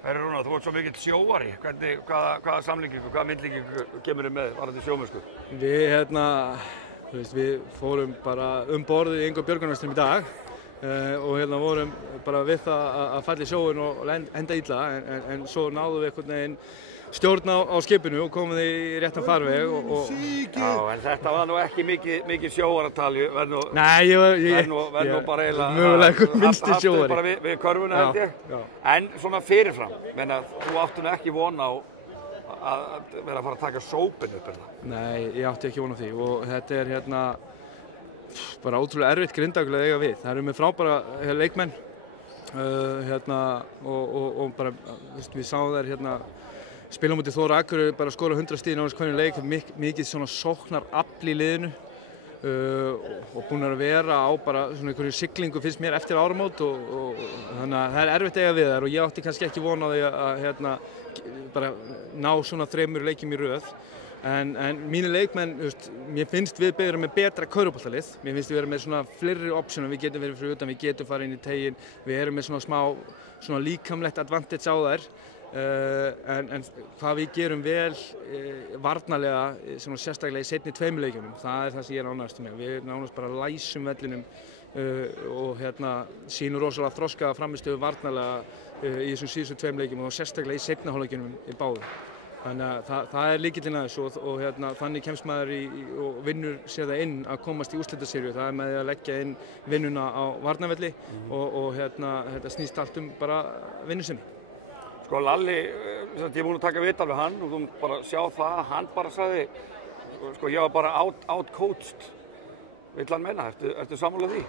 Herra Rúnar, þú ert svo mikill sjóari. Hvaða samlíkingu, hvaða myndlíkingu kemur þið með varðandi sjómennsku? Við fórum bara borð í Ingo Björgunarverslunum í dag og vorum bara við það að falla í sjóinn og enda illa en svo náðum við einhvern veginn stjórn á skipinu og komum því í réttan farveg Já, en þetta var nú ekki mikið sjóaratal, verð nú bara mögulega minnsti sjóari. Bara við körfuna held ég. En svona fyrirfram, þú áttu nú ekki von á að vera að fara að taka sópinn upp eða? Nei, ég átti ekki von á því og þetta er bara ótrúlega erfitt Grindavík að eiga við. Það eru með frábæra leikmenn og bara, við sáum þær spila á móti Þór Akureyri, bara skora 100 stig í nánast hverjum leik, mikið svona sóknarafl í liðinu og búin að vera á bara svona einhverju siglingu finnst mér eftir áramót og þannig að það er erfitt að eiga við þær og ég átti kannski ekki von á því að bara ná svona 3 leikjum í röð en mínir leikmenn, mér finnst við vera með betra körfuboltalið, mér finnst við vera með svona fleiri optionum, við getum verið fyrir utan, við getum farið inn í teginn, við erum með svona smá svona líkamlegt advantage á þær en hvað við gerum vel varnarlega, sérstaklega í seinni 2 leikjunum, það er það sem ég er ánægðastur með. Við nánast bara læsum vellinum og sýnum rosalega þroskaða frammistöðu varnarlega í þessum síðustu 2 leikjum og sérstaklega í seinna hálfleikjunum í báðum. Þannig að það er lykillinn að þessu og þannig kemst maður og vinnur sér það inn að komast í úrslitaseríu. Það er með því að leggja inn vinnuna á varnarvelli og þetta snýst allt bara vinnusemi. Sko Lalli, ég er búinn að taka viðtal við hann og þú bara sjá það, hann bara sagði, sko ég var bara outcoached, vill hann meina, ertu sammála því?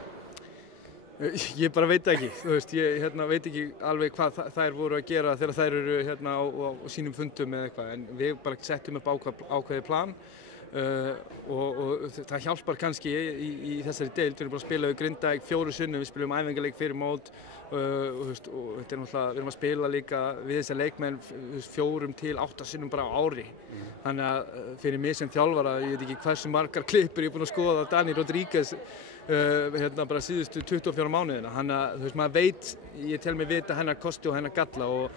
Ég bara veit ekki, ég veit ekki alveg hvað þær voru að gera þegar þær eru á sínum fundum eða eitthvað, en við bara settum upp ákveðið plan og það hjálpar kannski í þessari deild. Við erum bara að spila við Grindavík 4 sinnum, við spilum æfingarleik fyrir mót og þetta er náttúrulega, við erum að spila líka við þessar leikmenn 4 til 8 sinnum bara á ári. Þannig að fyrir mig sem þjálfara, ég veit ekki hversu margar klippur ég er búinn að skoða Dani Rodríguez bara síðustu 24 mánuðina. Þannig að maður veit, ég tel mig vita hennar kosti og hennar galla og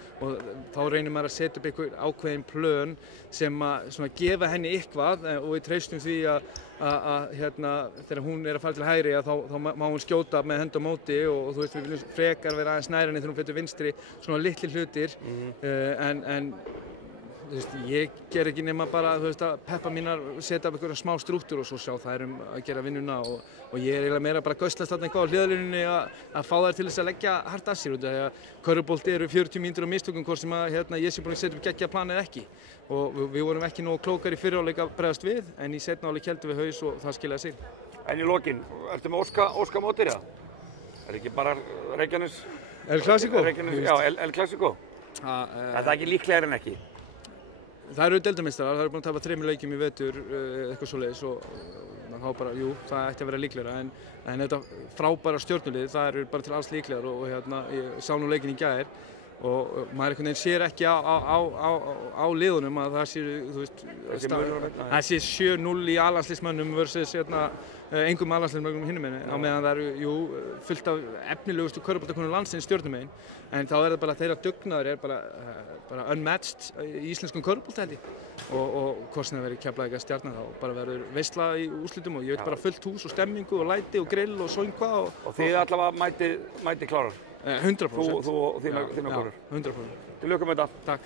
þá reynir maður að setja upp einhver ákveðin plön sem að gefa henni eitthvað og við treystum því að þegar hún er að fara til hægri þá má hún skjóta með hönd á móti og við viljum frekar vera aðeins nær henni þegar hún fer til vinstri, svona litlir hlutir en ég ger ekki nema bara að peppa mínar, setja upp einhverja smá strúktúr og svo sjá þær að gera vinnuna og ég er eiginlega meira bara að göslast þarna eitthvað á hliðarlínunni að fá þær til þess að leggja hart að sér út af því að körfubolti eru 40 mínútur á mistökum hvort sem að ég sé búinn að setja upp geggjað plan eða ekki og við vorum ekki nógu klókar í fyrri hálfleik að bregðast við en í seinni hálfleik héldum við haus og það skilaði sig. En í lokin, ertu með Óska mótir það? Er ekki bara Reykjanes? El Clásico? Já, El Clásico. Það er ekki líklegar en ekki? Það eru deildarmeistarar, það eru búin að tapa 3 leikjum í vetur eitthvað svoleiðis og þá bara, jú, það ætti að vera líklegra en þetta frábæra stjörnulið, það eru bara til alls líklegar og ég sá nú leikinn í gær og maður einhvern veginn sér ekki á liðunum að það sé 7-0 í allandsliðsmönnum versus engum allandsliðsmönnum hinum megin á meðan það eru, jú, fullt af efnilegustu körfuboltakonum landsins stjörnumegin en þá er það bara þeirra dugnaður er bara unmatched í íslenskum körfubolta held ég og hvort sem það verður Keflavík eða Stjarnan þá bara verður veisla í úrslitum og ég veit bara fullt hús og stemmingu og læti og grill og svo einhvað og þið allavega mæti klárar? 100%. Þú og þína konur? 100%. Til lukku með þetta. Takk.